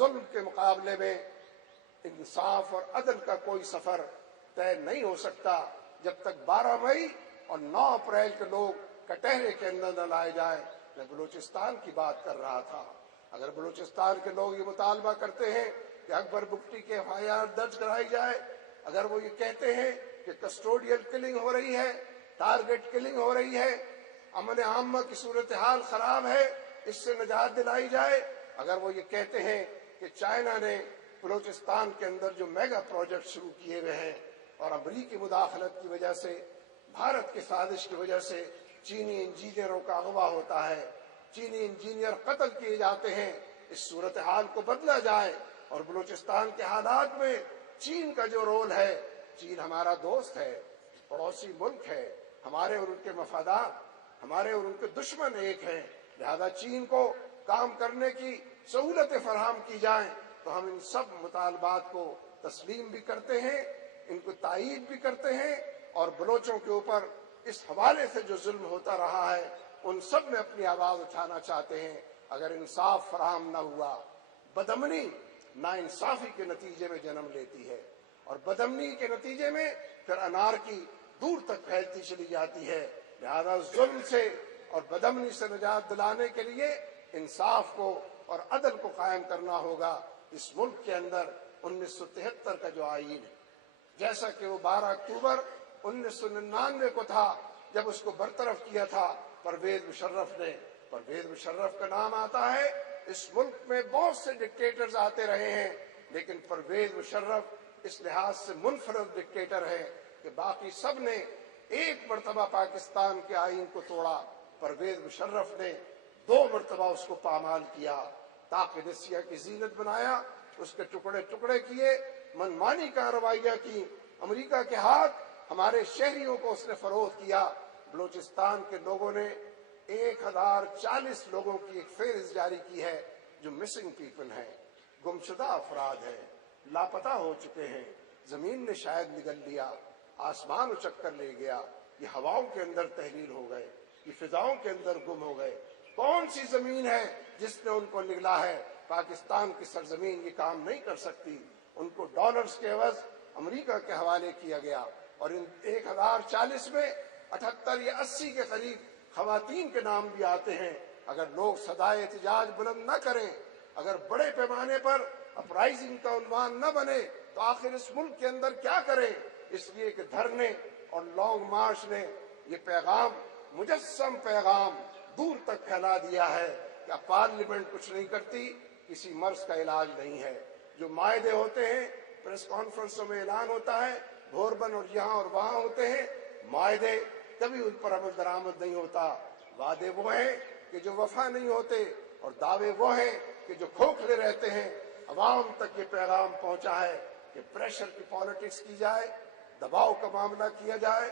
ظلم کے مقابلے میں انصاف اور عدل کا کوئی سفر طے نہیں ہو سکتا جب تک 12 مئی اور 9 اپریل کے لوگ کٹہرے کے اندر نہ لائے جائیں۔ میں بلوچستان کی بات کر رہا تھا۔ اگر بلوچستان کے لوگ یہ مطالبہ کرتے ہیں کہ اکبر بگٹی کے FIR درج کرائی جائے، اگر وہ یہ کہتے ہیں کہ کسٹوڈیل کلنگ ہو رہی ہے، ٹارگٹ کلنگ ہو رہی ہے، امن عامہ کی صورتحال خراب ہے، اس سے نجات دلائی جائے، اگر وہ یہ کہتے ہیں کہ چائنا نے بلوچستان کے اندر جو میگا پروجیکٹ شروع کیے ہوئے ہیں اور امریکی مداخلت کی وجہ سے، بھارت کی سازش کی وجہ سے چینی انجینئروں کا اغوا ہوتا ہے، چینی انجینئر قتل کیے جاتے ہیں، اس صورتحال کو بدلا جائے اور بلوچستان کے حالات میں چین کا جو رول ہے، چین ہمارا دوست ہے، پڑوسی ملک ہے، ہمارے اور ان کے مفادات، ہمارے اور ان کے دشمن ایک ہیں، لہذا چین کو کام کرنے کی سہولتیں فراہم کی جائیں تو ہم ان سب مطالبات کو تسلیم بھی کرتے ہیں، ان کو تائید بھی کرتے ہیں، اور بلوچوں کے اوپر اس حوالے سے جو ظلم ہوتا رہا ہے ان سب میں اپنی آواز اٹھانا چاہتے ہیں۔ اگر انصاف فراہم نہ ہوا، بدامنی ناانصافی کے نتیجے میں جنم لیتی ہے، اور بدامنی کے نتیجے میں پھر انارکی دور تک پھیلتی چلی جاتی ہے۔ لہذا ظلم سے اور بدامنی سے نجات دلانے کے لیے انصاف کو اور عدل کو قائم کرنا ہوگا۔ اس ملک کے اندر 1973 کا جو آئین ہے، جیسا کہ وہ 12 اکتوبر 1999 کو تھا جب اس کو برطرف کیا تھا پرویز مشرف نے۔ پرویز مشرف کا نام آتا ہے، اس ملک میں بہت سے ڈکٹیٹرز آتے رہے ہیں، لیکن پرویز مشرف اس لحاظ سے منفرد ڈکٹیٹر ہے کہ باقی سب نے ایک مرتبہ پاکستان کے آئین کو توڑا، پرویز مشرف نے 2 مرتبہ اس کو پامال کیا، تاقدسیہ کی زینت بنایا، اس کے ٹکڑے ٹکڑے کیے، منمانی کارروائیاں کی، امریکہ کے ہاتھ ہمارے شہریوں کو اس نے فروخت کیا۔ بلوچستان کے لوگوں نے 1040 لوگوں کی ایک فہرست جاری کی ہے جو مسنگ پیپل ہیں، گمشدہ افراد ہیں، لاپتہ ہو چکے ہیں، زمین نے شاید نگل لیا، آسمان اچک کر لے گیا، یہ ہواؤں کے اندر تحلیل ہو گئے، یہ فضاؤں کے اندر گم ہو گئے۔ کون سی زمین ہے جس نے ان کو نگلا ہے؟ پاکستان کی سرزمین یہ کام نہیں کر سکتی۔ ان کو ڈالرز کے عوض امریکہ کے حوالے کیا گیا، اور ان 1040 میں 78 یا 80 کے قریب خواتین کے نام بھی آتے ہیں۔ اگر لوگ صدائے احتجاج بلند نہ کریں، اگر بڑے پیمانے پر اپرائزنگ کا عنوان نہ بنے تو آخر اس ملک کے اندر کیا کریں؟ اس لیے کہ دھرنے اور لانگ مارچ نے یہ پیغام، مجسم پیغام دور تک پھیلا دیا ہے کہ پارلیمنٹ کچھ نہیں کرتی، کسی مرض کا علاج نہیں ہے۔ جو معاہدے ہوتے ہیں، پریس کانفرنسوں میں اعلان ہوتا ہے، گوربن اور یہاں اور وہاں ہوتے ہیں، معاہدے کبھی ان پر عمل درآمد نہیں ہوتا۔ وعدے وہ ہیں کہ جو وفا نہیں ہوتے، اور دعوے وہ ہیں کہ جو کھوکھلے رہتے ہیں۔ عوام تک یہ پیغام پہنچا ہے کہ پریشر کی پالیٹکس کی جائے، دباؤ کا معاملہ کیا جائے،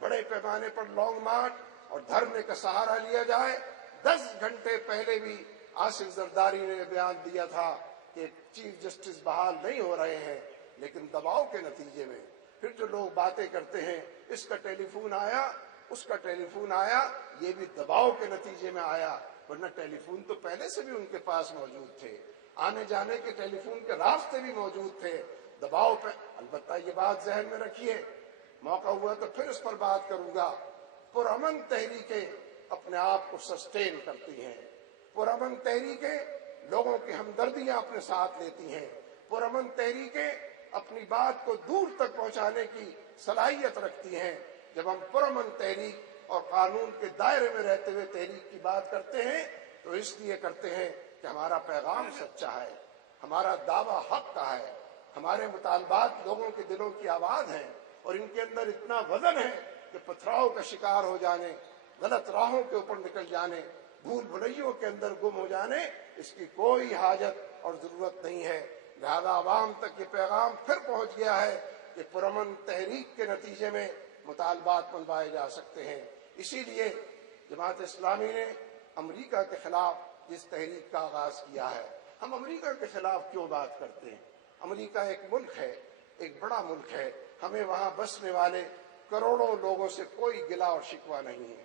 بڑے پیمانے پر لانگ مارچ اور دھرنے کا سہارا لیا جائے۔ 10 گھنٹے پہلے بھی آصف زرداری نے بیان دیا تھا کہ چیف جسٹس بحال نہیں ہو رہے ہیں، لیکن دباؤ کے نتیجے میں پھر جو لوگ باتیں کرتے ہیں، اس کا ٹیلی فون آیا، اس کا ٹیلی فون آیا، یہ بھی دباؤ کے نتیجے میں آیا، ورنہ ٹیلی فون تو پہلے سے بھی ان کے پاس موجود تھے، آنے جانے کے ٹیلی فون کے راستے بھی موجود تھے۔ دباؤ پہ البتہ یہ بات ذہن میں رکھیے، موقع ہوا تو پھر اس پر بات کروں گا، پرامن تحریکیں اپنے آپ کو سسٹین کرتی ہیں، پرامن تحریکیں لوگوں کی ہمدردیاں اپنے ساتھ لیتی ہیں، پرامن تحریکیں اپنی بات کو دور تک پہنچانے کی صلاحیت رکھتی ہیں۔ جب ہم پرامن تحریک اور قانون کے دائرے میں رہتے ہوئے تحریک کی بات کرتے ہیں تو اس لیے کرتے ہیں کہ ہمارا پیغام سچا ہے، ہمارا دعویٰ حق کا ہے، ہمارے مطالبات لوگوں کے دلوں کی آواز ہیں، اور ان کے اندر اتنا وزن ہے کہ پتھراؤ کا شکار ہو جانے، غلط راہوں کے اوپر نکل جانے، بھول بھلیوں کے اندر گم ہو جانے، اس کی کوئی حاجت اور ضرورت نہیں ہے۔ لہذا عوام تک یہ پیغام پھر پہنچ گیا ہے کہ پرامن تحریک کے نتیجے میں مطالبات منوائے جا سکتے ہیں۔ اسی لیے جماعت اسلامی نے امریکہ کے خلاف جس تحریک کا آغاز کیا ہے، ہم امریکہ کے خلاف کیوں بات کرتے ہیں؟ امریکہ ایک ملک ہے، ایک بڑا ملک ہے، ہمیں وہاں بسنے والے کروڑوں لوگوں سے کوئی گلہ اور شکوہ نہیں ہے۔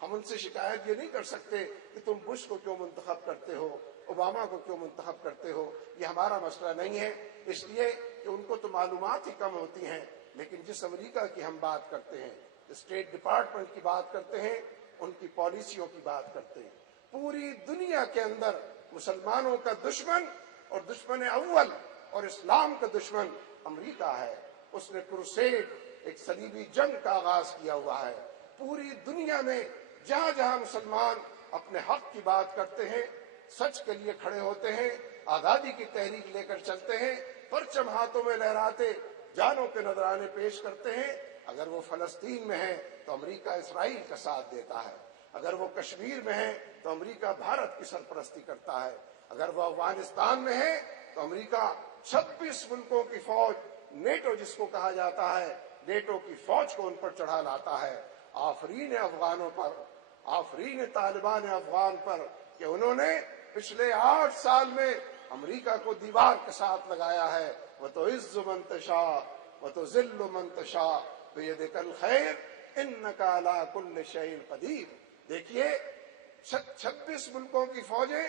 ہم ان سے شکایت یہ نہیں کر سکتے کہ تم بش کو کیوں منتخب کرتے ہو، اوباما کو کیوں منتخب کرتے ہو، یہ ہمارا مسئلہ نہیں ہے، اس لیے کہ ان کو تو معلومات ہی کم ہوتی ہیں، لیکن جس امریکہ کی ہم بات کرتے ہیں، اسٹیٹ ڈپارٹمنٹ کی بات کرتے ہیں، ان کی پالیسیوں کی بات کرتے ہیں، پوری دنیا کے اندر مسلمانوں کا دشمن اور دشمن اول اور اسلام کا دشمن امریکہ ہے۔ اس نے کروسیڈ، ایک صلیبی جنگ کا آغاز کیا ہوا ہے۔ پوری دنیا میں جہاں جہاں مسلمان اپنے حق کی بات کرتے ہیں، سچ کے لیے کھڑے ہوتے ہیں، آزادی کی تحریک لے کر چلتے ہیں، پرچم ہاتھوں میں لہراتے جانوں کے نذرانے پیش کرتے ہیں، اگر وہ فلسطین میں ہے تو امریکہ اسرائیل کا ساتھ دیتا ہے، اگر وہ کشمیر میں ہے تو امریکہ بھارت کی سرپرستی کرتا ہے، اگر وہ افغانستان میں ہے تو امریکہ 26 ملکوں کی فوج، نیٹو جس کو کہا جاتا ہے، نیٹو کی فوج کو ان پر چڑھا لاتا ہے۔ آفرین افغانوں پر، آفرین طالبان افغان پر کہ انہوں نے پچھلے 8 سال میں امریکہ کو دیوار کے ساتھ لگایا ہے۔ وَتُعِزُّ مَن تَشَاءُ وَتُذِلُّ مَن تَشَاءُ بِيَدِكَ الْخَيْرُ إِنَّكَ عَلَىٰ كُلِّ شَيْءٍ قَدِيرٌ۔ دیکھیے 26 ملکوں کی فوجیں،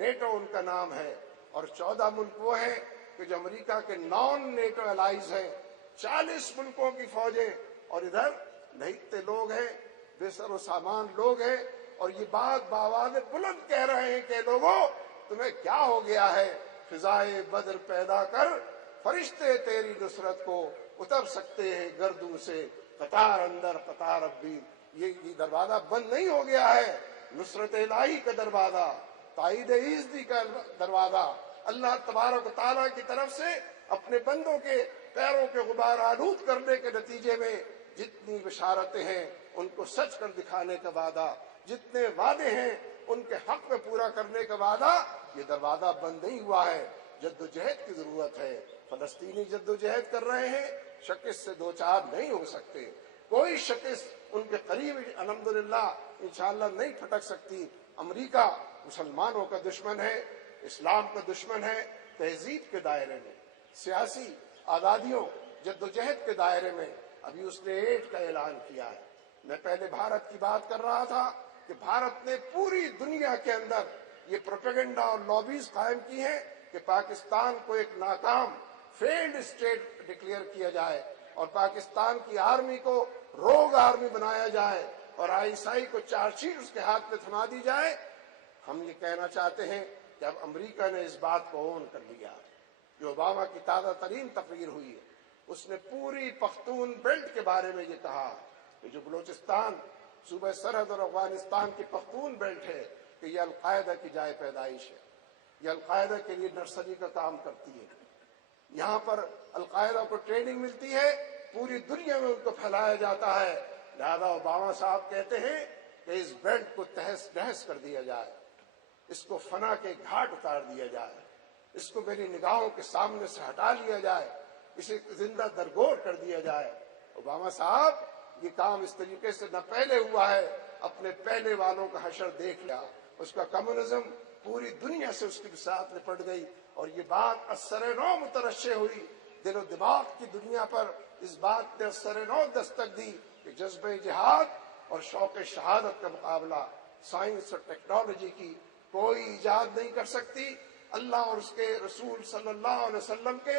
نیٹو ان کا نام ہے، اور 14 ملک وہ ہیں کہ جو امریکہ کے نان نیٹو الائز ہیں، 40 ملکوں کی فوجیں، اور ادھر نہتے لوگ ہیں، بے سر و سامان لوگ ہیں، اور یہ بات بآواز بلند کہہ رہے ہیں کہ لوگوں تمہیں کیا ہو گیا ہے، فضائے بدر پیدا کر، فرشتے تیری نصرت کو اتر سکتے ہیں گردوں سے، قطار اندر قطار ابی۔ یہ دروازہ بند نہیں ہو گیا ہے، نصرت الہی کا دروازہ، تائید ایزدی کا دروازہ، اللہ تبارک و تعالیٰ کی طرف سے اپنے بندوں کے پیروں کے غبار آلود کرنے کے نتیجے میں جتنی بشارتیں ہیں ان کو سچ کر دکھانے کا وعدہ، جتنے وعدے ہیں ان کے حق میں پورا کرنے کا وعدہ، یہ دروازہ بند نہیں ہوا ہے۔ جد و جہد کی ضرورت ہے، فلسطینی جد و جہد کر رہے ہیں، شکست سے دو چار نہیں ہو سکتے، کوئی شکست ان کے قریب الحمدللہ انشاءاللہ نہیں پھٹک سکتی۔ امریکہ مسلمانوں کا دشمن ہے، اسلام کا دشمن ہے، تہذیب کے دائرے میں، سیاسی آزادیوں جد و جہد کے دائرے میں ابھی اس نے ایڈ کا اعلان کیا ہے۔ میں پہلے بھارت کی بات کر رہا تھا کہ بھارت نے پوری دنیا کے اندر یہ پروپیگنڈا اور لابیز قائم کی ہیں کہ پاکستان کو ایک ناکام فیلڈ اسٹیٹ ڈکلیئر کیا جائے، اور پاکستان کی آرمی کو روگ آرمی بنایا جائے، اور ISI کو چارج شیٹ اس کے ہاتھ میں تھما دی جائے۔ ہم یہ کہنا چاہتے ہیں کہ اب امریکہ نے اس بات کو اون کر لیا۔ جو اوباما کی تازہ ترین تقریر ہوئی ہے، اس نے پوری پختون بیلٹ کے بارے میں یہ کہا کہ جو بلوچستان صوبہ سرحد اور افغانستان کی پختون بیلٹ ہے کہ یہ القاعدہ کی جائے پیدائش ہے، یہ القاعدہ کے لیے نرسری کا کام کرتی ہے، یہاں پر القاعدہ کو ٹریننگ ملتی ہے، پوری دنیا میں ان کو پھیلایا جاتا ہے۔ لہذا اوباما صاحب کہتے ہیں کہ اس بیلٹ کو تہس نہس کر دیا جائے، اس کو فنا کے گھاٹ اتار دیا جائے، اس کو میری نگاہوں کے سامنے سے ہٹا لیا جائے، اسے زندہ درگور کر دیا جائے۔ اوباما صاحب یہ کام اس طریقے سے نہ پہلے ہوا ہے، اپنے پہلے والوں کا حشر دیکھ لیا، اس کا کمیونزم پوری دنیا سے اس کی ساتھ لپٹ گئی، اور یہ بات اثر نو مترشح ہوئی دل و دماغ کی دنیا پر۔ اس بات نے اثر نو دستک دی کہ جذبہ جہاد اور شوق شہادت کا مقابلہ سائنس اور ٹیکنالوجی کی کوئی ایجاد نہیں کر سکتی۔ اللہ اور اس کے رسول صلی اللہ علیہ وسلم کے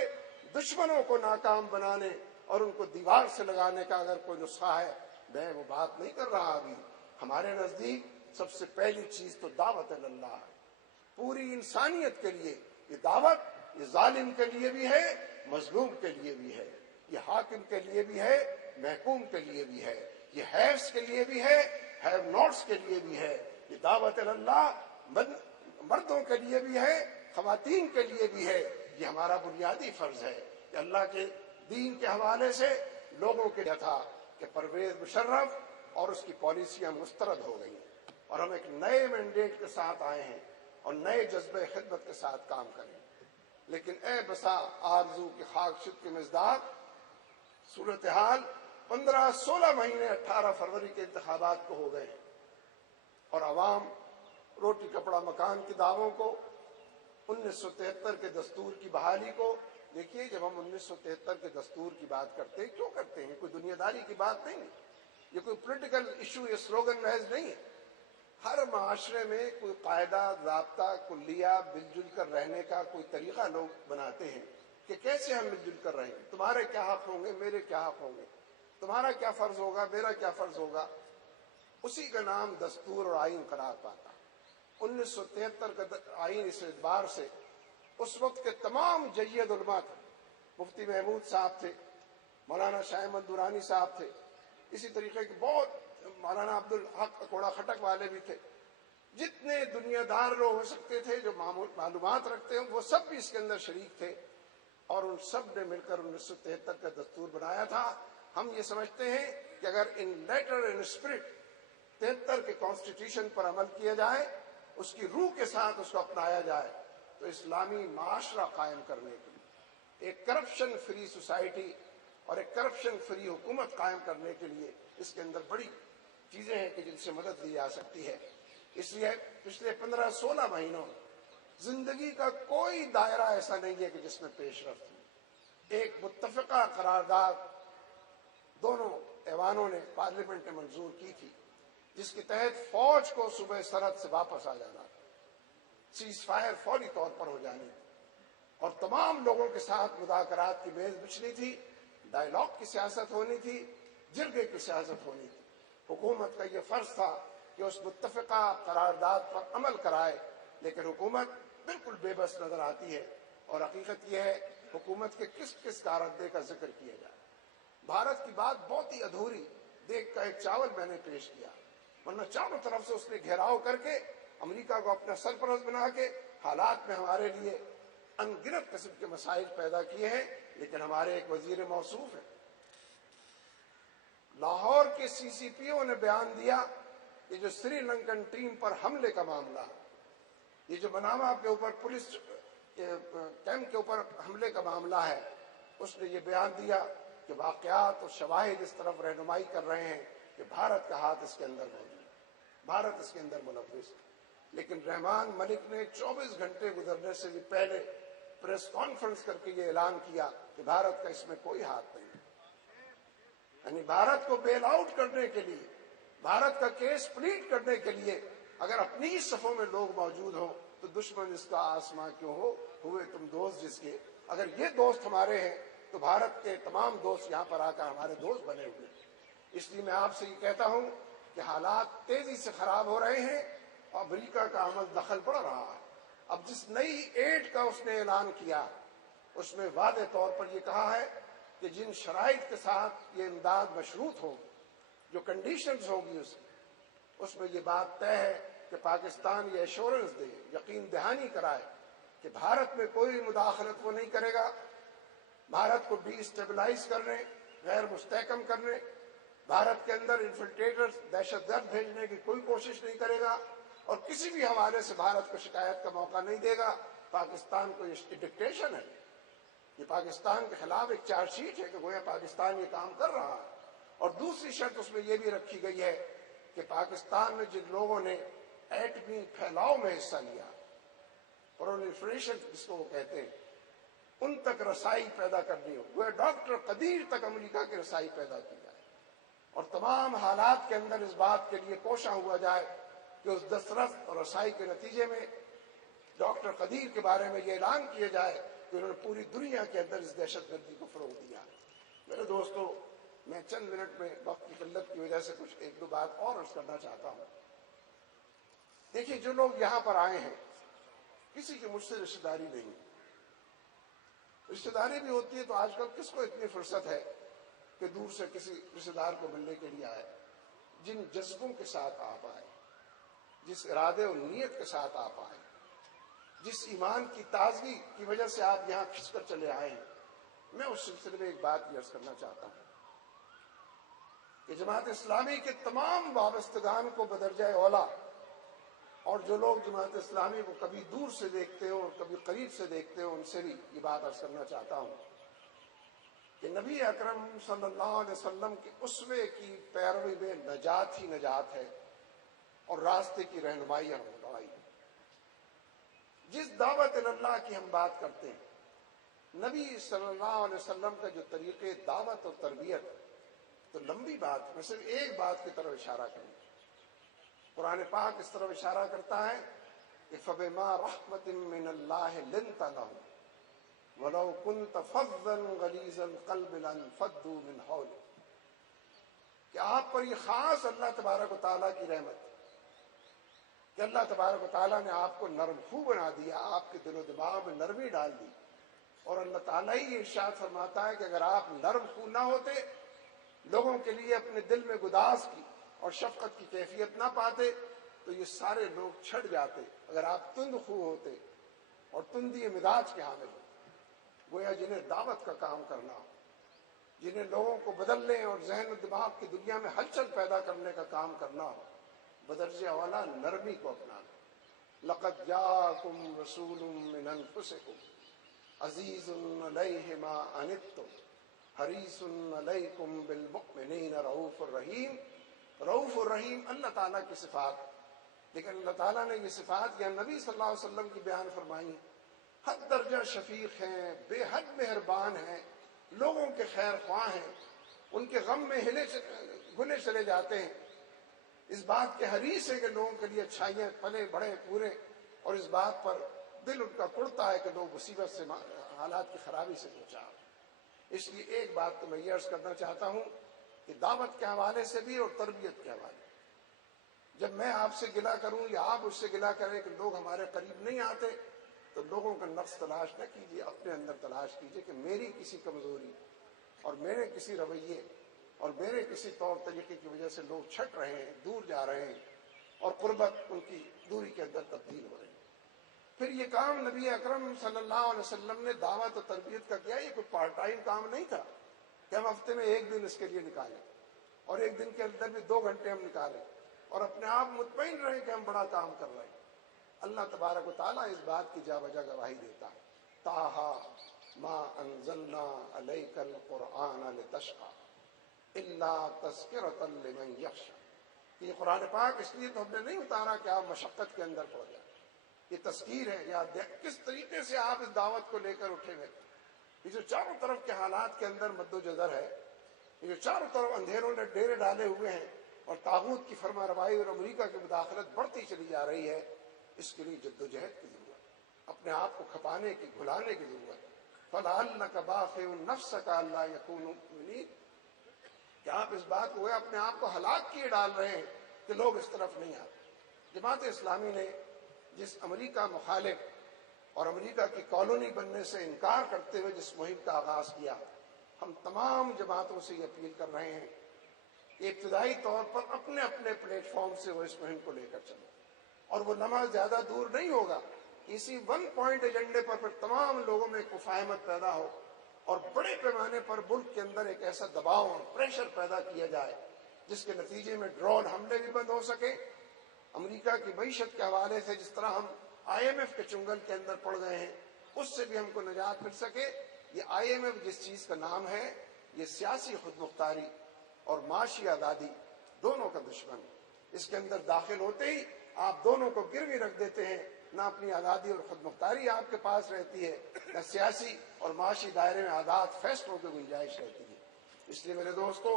دشمنوں کو ناکام بنانے اور ان کو دیوار سے لگانے کا اگر کوئی نسخہ ہے، میں وہ بات نہیں کر رہا۔ ابھی ہمارے نزدیک سب سے پہلی چیز تو دعوت اللہ ہے، پوری انسانیت کے لیے یہ دعوت، یہ ظالم کے لیے بھی ہے، مظلوم کے لیے بھی ہے، یہ حاکم کے لیے بھی ہے، محکوم کے لیے بھی ہے، یہ ہیوز کے لیے بھی ہے، ہیو ناٹس کے لیے بھی ہے۔ یہ دعوت اللہ مردوں کے لیے بھی ہے، خواتین کے لیے بھی ہے۔ یہ ہمارا بنیادی فرض ہے کہ اللہ کے دین کے حوالے سے لوگوں کے لیے تھا کہ پرویز مشرف اور اس کی پالیسیاں مسترد ہو گئی، اور ہم ایک نئے مینڈیٹ کے ساتھ آئے ہیں اور نئے جذبہ خدمت کے ساتھ کام کریں۔ لیکن اے بسا آرزو کی خاکشد کے مزدار، صورتحال 15-16 مہینے 18 فروری کے انتخابات کو ہو گئے ہیں، اور عوام روٹی کپڑا مکان کے دعووں کو، 1973 کے دستور کی بحالی کو دیکھیے۔ جب ہم 1973 کے دستور کی بات کرتے ہیں، کیوں کرتے ہیں؟ کوئی دنیا داری کی بات نہیں ہے، یہ کوئی پولیٹیکل ایشو یا سلوگن محض نہیں ہے۔ ہر معاشرے میں کوئی قاعدہ ضابطہ کلیہ مل جل کر رہنے کا کوئی طریقہ لوگ بناتے ہیں کہ کیسے ہم مل جل کر رہیں گے، تمہارے کیا حق ہوں گے، میرے کیا حق ہوں گے، تمہارا کیا فرض ہوگا، میرا کیا فرض ہوگا. اسی کا نام دستور اور آئین قرار پاتا. 1973 کا آئین اس اعتبار سے اس وقت کے تمام جید علماء تھے. مفتی محمود صاحب تھے، مولانا شاہ احمد درانی صاحب تھے، اسی طریقے کے بہت مولانا عبدالحق اکوڑا خٹک والے بھی تھے. جتنے دنیا دار لوگ ہو سکتے تھے جو معلومات رکھتے ہیں وہ سب بھی اس کے اندر شریک تھے، اور ان سب نے مل کر 1973 کا دستور بنایا تھا. ہم یہ سمجھتے ہیں کہ اگر ان لیٹر ان اسپرٹ 73 کے کانسٹیٹیوشن پر عمل کیا جائے، اس کی روح کے ساتھ اس کو اپنایا جائے، تو اسلامی معاشرہ قائم کرنے کے لیے، ایک کرپشن فری سوسائٹی اور ایک کرپشن فری حکومت قائم کرنے کے لیے اس کے اندر بڑی چیزیں ہیں کہ جن سے مدد لی جا سکتی ہے. اس لیے پچھلے 15-16 مہینوں میں زندگی کا کوئی دائرہ ایسا نہیں ہے کہ جس میں پیش رفت ہو. ایک متفقہ قرارداد دونوں ایوانوں نے پارلیمنٹ نے منظور کی تھی، جس کے تحت فوج کو صوبہ سرحد سے واپس آ جانا تھا، سیز فائر فوری طور پر ہو جانی تھی، اور تمام لوگوں کے ساتھ مذاکرات کی میز بچھنی تھی، ڈائیلاگ کی سیاست ہونی تھی، جرگے کی سیاست ہونی تھی. حکومت کا یہ فرض تھا کہ اس متفقہ قرارداد پر عمل کرائے، لیکن حکومت بالکل بے بس نظر آتی ہے. اور حقیقت یہ ہے حکومت کے کس کس کارندے کا ذکر کیا جائے. بھارت کی بات بہت ہی ادھوری دیکھ کا ایک چاول میں نے پیش کیا، ورنہ چاروں طرف سے اس نے گھیراؤ کر کے امریکہ کو اپنا سرپرست بنا کے حالات میں ہمارے لیے ان گنت قسم کے مسائل پیدا کیے ہیں. لیکن ہمارے ایک وزیر موصوف ہیں، لاہور کے سی سی پی او نے بیان دیا کہ جو سری لنکن ٹیم پر حملے کا معاملہ، یہ جو مناما کے اوپر پولیس کیمپ کے اوپر حملے کا معاملہ ہے، اس نے یہ بیان دیا کہ واقعات اور شواہد اس طرف رہنمائی کر رہے ہیں کہ بھارت کا ہاتھ اس کے اندر موجود ہے، بھارت اس کے اندر ملوث ہے. لیکن رحمان ملک نے 24 گھنٹے گزرنے سے بھی پہلے پریس کانفرنس کر کے یہ اعلان کیا کہ بھارت کا اس میں کوئی ہاتھ نہیں ہے. یعنی بھارت کو بیل آؤٹ کرنے کے لیے، بھارت کا کیس پلیٹ کرنے کے لیے اگر اپنی ہی صفوں میں لوگ موجود ہوں تو دشمن اس کا آسماں کیوں ہو، ہوئے تم دوست جس کے. اگر یہ دوست ہمارے ہیں تو بھارت کے تمام دوست یہاں پر آ کر ہمارے دوست بنے ہوئے. اس لیے میں آپ سے یہ کہتا ہوں کہ حالات تیزی سے خراب ہو رہے ہیں اور امریکہ کا عمل دخل بڑھ رہا ہے. اب جس نئی ایڈ کا اس نے اعلان کیا اس میں واضح طور پر یہ کہا ہے کہ جن شرائط کے ساتھ یہ امداد مشروط ہوگی، جو کنڈیشنز ہوگی اس میں یہ بات طے ہے کہ پاکستان یہ ایشورنس دے، یقین دہانی کرائے کہ بھارت میں کوئی مداخلت وہ نہیں کرے گا، بھارت کو ڈی اسٹیبلائز کرنے، غیر مستحکم کرنے، بھارت کے اندر انفلٹریٹرز دہشت گرد بھیجنے کی کوئی کوشش نہیں کرے گا، اور کسی بھی حوالے سے بھارت کو شکایت کا موقع نہیں دے گا. پاکستان کو یہ ڈکٹیشن ہے، یہ پاکستان کے خلاف ایک چارج شیٹ ہے کہ گویا پاکستان یہ کام کر رہا ہے. اور دوسری شرط اس میں یہ بھی رکھی گئی ہے کہ پاکستان میں جن لوگوں نے ایٹمی پھیلاؤ میں حصہ لیا، پرولفریشن جس کو وہ کہتے ہیں، ان تک رسائی پیدا کرنی ہو. وہ ڈاکٹر قدیر تک امریکہ کی رسائی پیدا کی جائے، اور تمام حالات کے اندر اس بات کے لیے کوشاں ہوا جائے کہ اس دسترس اور رسائی کے نتیجے میں ڈاکٹر قدیر کے بارے میں یہ اعلان کیا جائے کہ انہوں نے پوری دنیا کے اندر اس دہشت گردی کو فروغ دیا. میرے دوستو، میں چند منٹ میں وقت کی قلت کی وجہ سے کچھ ایک دو بات اور عرض کرنا چاہتا ہوں. دیکھیے، جو لوگ یہاں پر آئے ہیں کسی کی مجھ سے رشتہ داری نہیں. رشتہ داری بھی ہوتی ہے تو آج کل کس کو اتنی فرصت ہے کہ دور سے کسی رشتہ دار کو ملنے کے لیے آئے. جن جذبوں کے ساتھ آپ آئے، جس ارادے اور نیت کے ساتھ آپ آئے، جس ایمان کی تازگی کی وجہ سے آپ یہاں کھنچ کر چلے آئے ہیں، میں اس سلسلے میں ایک بات عرض کرنا چاہتا ہوں کہ جماعت اسلامی کے تمام وابستگان کو بدرجہ اولا، اور جو لوگ جماعت اسلامی کو کبھی دور سے دیکھتے ہو اور کبھی قریب سے دیکھتے ہو، ان سے بھی یہ بات عرض کرنا چاہتا ہوں کہ نبی اکرم صلی اللہ علیہ وسلم کے اسوے کی پیروی میں نجات ہی نجات ہے اور راستے کی رہنمائی اور رہنمائی. جس دعوت اللہ کی ہم بات کرتے ہیں، نبی صلی اللہ علیہ وسلم کا جو طریقے دعوت اور تربیت، تو لمبی بات، میں صرف ایک بات کی طرف اشارہ کروں. قرآن پاک اس طرف اشارہ کرتا ہے کہ فَبِمَا رَحْمَةٍ مِّنَ اللَّهِ لِنتَ لَهُمْ وَلَوْ كُنتَ فَظًّا غَلِيظَ الْقَلْبِ لَانفَضُّوا مِنْ حَوْلِكَ، کہ آپ پر یہ خاص اللہ تبارک و تعالیٰ کی رحمت کہ اللہ تبارک و تعالیٰ نے آپ کو نرم خو بنا دیا، آپ کے دل و دماغ میں نرمی ڈال دی. اور اللہ تعالیٰ ہی یہ ارشاد فرماتا ہے کہ اگر آپ نرم خو نہ ہوتے، لوگوں کے لیے اپنے دل میں گداز کی اور شفقت کی کیفیت نہ پاتے، تو یہ سارے لوگ چھٹ جاتے. اگر آپ تند خو ہوتے اور تندی مزاج کے حامل ہو، گویا جنہیں دعوت کا کام کرنا ہو، جنہیں لوگوں کو بدلنے اور ذہن و دماغ کی دنیا میں ہلچل پیدا کرنے کا کام کرنا ہو، بدرجہ والا نرمی کو اپنانا. لقد جاءکم رسول من انفسکم عزیز علیہ ما عنتم حریص علیکم بالمؤمنین رؤوف الرحیم. رؤوف الرحیم اللہ تعالیٰ کی صفات، لیکن اللہ تعالیٰ نے یہ صفات یا نبی صلی اللہ علیہ وسلم کی بیان فرمائی. حد درجہ شفیق ہیں، بے حد مہربان ہیں، لوگوں کے خیر خواہ ہیں، ان کے غم میں گلے چلے جاتے ہیں. اس بات کے حریص ہے کہ لوگوں کے لیے اچھائیاں پلے بڑھے پورے، اور اس بات پر دل ان کا کڑتا ہے کہ لوگ مصیبت سے، حالات کی خرابی سے بچا. اس لیے ایک بات تو میں یہ عرض کرنا چاہتا ہوں کہ دعوت کے حوالے سے بھی اور تربیت کے حوالے، جب میں آپ سے گلہ کروں یا آپ اس سے گلہ کریں کہ لوگ ہمارے قریب نہیں آتے، تو لوگوں کا نفس تلاش نہ کیجیے، اپنے اندر تلاش کیجیے کہ میری کسی کمزوری اور میرے کسی رویے اور میرے کسی طور طریقے کی وجہ سے لوگ چھٹ رہے ہیں، دور جا رہے ہیں، اور قربت ان کی دوری کے اندر تبدیل ہو رہی ہے. پھر یہ کام نبی اکرم صلی اللہ علیہ وسلم نے دعوت و تربیت کا کیا. یہ کوئی پارٹ ٹائم کام نہیں تھا کہ ہم ہفتے میں ایک دن اس کے لیے نکالیں اور ایک دن کے اندر بھی 2 گھنٹے ہم نکالیں اور اپنے آپ مطمئن رہیں کہ ہم بڑا کام کر رہے ہیں. اللہ تبارک و تعالیٰ اس بات کی جا بجا گواہی دیتا ہے. طٰہٰ ما انزلنا علیک القرآن لتشقیٰ الا تذکرۃ لمن یخشیٰ. یہ قرآن پاک اس لیے تو ہم نے نہیں اتارا کہ آپ مشقت کے اندر پڑ جائیں. یہ تذکیر ہے. یا کس طریقے سے آپ اس دعوت کو لے کر اٹھے ہوئے. یہ جو چاروں طرف کے حالات کے اندر مد و جزر ہے، یہ جو چاروں طرف اندھیروں نے ڈیرے ڈالے ہوئے ہیں اور طاغوت کی فرما روائی اور امریکہ کی مداخلت بڑھتی چلی جا رہی ہے، اس کے لیے جد و جہد کی ضرورت ہے، اپنے آپ کو کھپانے کی، گھلانے کی ضرورت ہے. فَلَعَلَّكَ بَاخِعٌ نَفْسَكَ أَلَّا يَكُونُوا مُؤْمِنِينَ، کہ آپ اس بات کو اپنے آپ کو ہلاک کیے ڈال رہے ہیں کہ لوگ اس طرف نہیں آتے. جماعت اسلامی نے جس امریکہ مخالف اور امریکہ کی کالونی بننے سے انکار کرتے ہوئے جس مہم کا آغاز کیا، ہم تمام جماعتوں سے یہ اپیل کر رہے ہیں کہ ابتدائی طور پر اپنے اپنے پلیٹ فارم سے وہ اس مہم کو لے کر چلیں. اور وہ لمحہ زیادہ دور نہیں ہوگا، اسی 1 پوائنٹ ایجنڈے پر پھر تمام لوگوں میں مفاہمت پیدا ہو اور بڑے پیمانے پر ملک کے اندر ایک ایسا دباؤ اور پریشر پیدا کیا جائے جس کے نتیجے میں ڈرون حملے بھی بند ہو سکے. امریکہ کی معیشت کے حوالے سے جس طرح ہم IMF کے چنگل کے اندر پڑ گئے ہیں، اس سے بھی ہم کو نجات مل سکے. یہ IMF جس چیز کا نام ہے، یہ سیاسی خود مختاری اور معاشی آزادی دونوں کا دشمن. اس کے اندر داخل ہوتے ہی آپ دونوں کو گروی رکھ دیتے ہیں. نہ اپنی آزادی اور خود مختاری آپ کے پاس رہتی ہے، نہ سیاسی اور معاشی دائرے میں آزاد فیصلوں کی گنجائش رہتی ہے. اس لیے میرے دوستوں،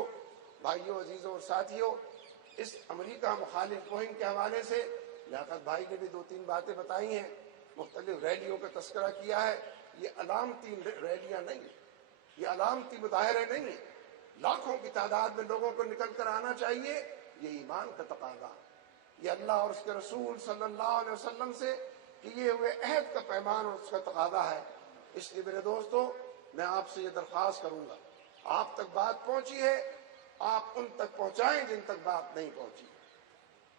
بھائیوں، عزیزوں اور ساتھیوں، اس امریکہ مخالف مہم کے حوالے سے لیاقت بھائی نے بھی 2-3 باتیں بتائی ہیں، مختلف ریلیوں کا تذکرہ کیا ہے. یہ علامتی ریلیاں نہیں ہیں، یہ علامتی مظاہرے نہیں ہیں. لاکھوں کی تعداد میں لوگوں کو نکل کر آنا چاہیے. یہ ایمان کا تقاضا، یہ اللہ اور اس کے رسول صلی اللہ علیہ وسلم سے کیے ہوئے عہد کا پیمان اور اس کا تقاضا ہے. اس لیے میرے دوستو، میں آپ سے یہ درخواست کروں گا، آپ تک بات پہنچی ہے، آپ ان تک پہنچائیں جن تک بات نہیں پہنچی.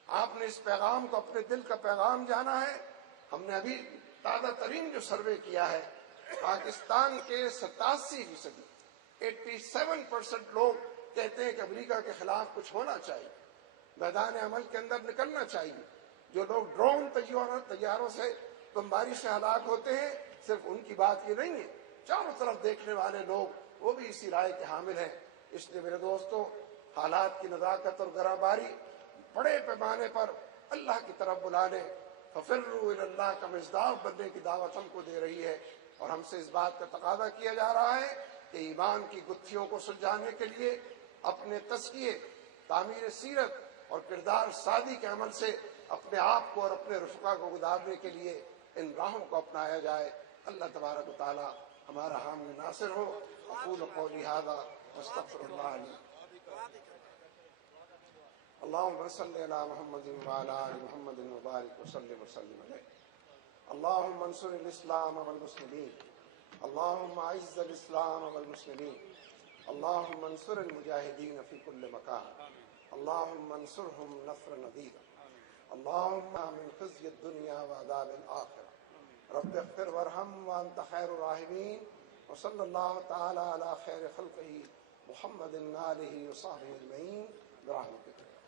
آپ نے اس پیغام کو اپنے دل کا پیغام جانا ہے. ہم نے ابھی تازہ ترین جو سروے کیا ہے، پاکستان کے 87%، 87% لوگ کہتے ہیں کہ امریکہ کے خلاف کچھ ہونا چاہیے، میدان عمل کے اندر نکلنا چاہیے. جو لوگ ڈرون طیاروں سے بمباری سے ہلاک ہوتے ہیں، صرف ان کی بات یہ نہیں ہے، چاروں طرف دیکھنے والے لوگ وہ بھی اسی رائے کے حامل ہیں. اس لیے میرے دوستو، حالات کی نزاکت اور گراں بڑے پیمانے پر اللہ کی طرف بلانے، ففروا الی اللہ کا مصداق بننے کی دعوت ہم کو دے رہی ہے. اور ہم سے اس بات کا تقاضا کیا جا رہا ہے کہ ایمان کی گتھیوں کو سلجھانے کے لیے اپنے تزکیے، تعمیر سیرت اور کردار سادی کے عمل سے اپنے آپ کو اور اپنے رفقا کو گزارنے کے لیے ان راہوں کو اپنایا جائے۔ اللہ تبارک و تعالی ہمارا حامی ناصر ہو۔ اقول قولی ھذا واستغفر اللہ لی۔ اللهم صل على محمد وعلى آل محمد وبارك وسلم عليه۔ اللهم انصر الإسلام والمسلمين، اللهم اعز الإسلام والمسلمين، اللهم انصر المجاهدين في كل مكان، اللهم انصرهم نصرا عزيزا، اللهم من خزي الدنيا وعذاب الآخرة، رب اغفر وارحم وأنت خير الراحمين، وصلى الله تعالى على خير خلقه محمد آله وصحبه أجمعين برحمتك۔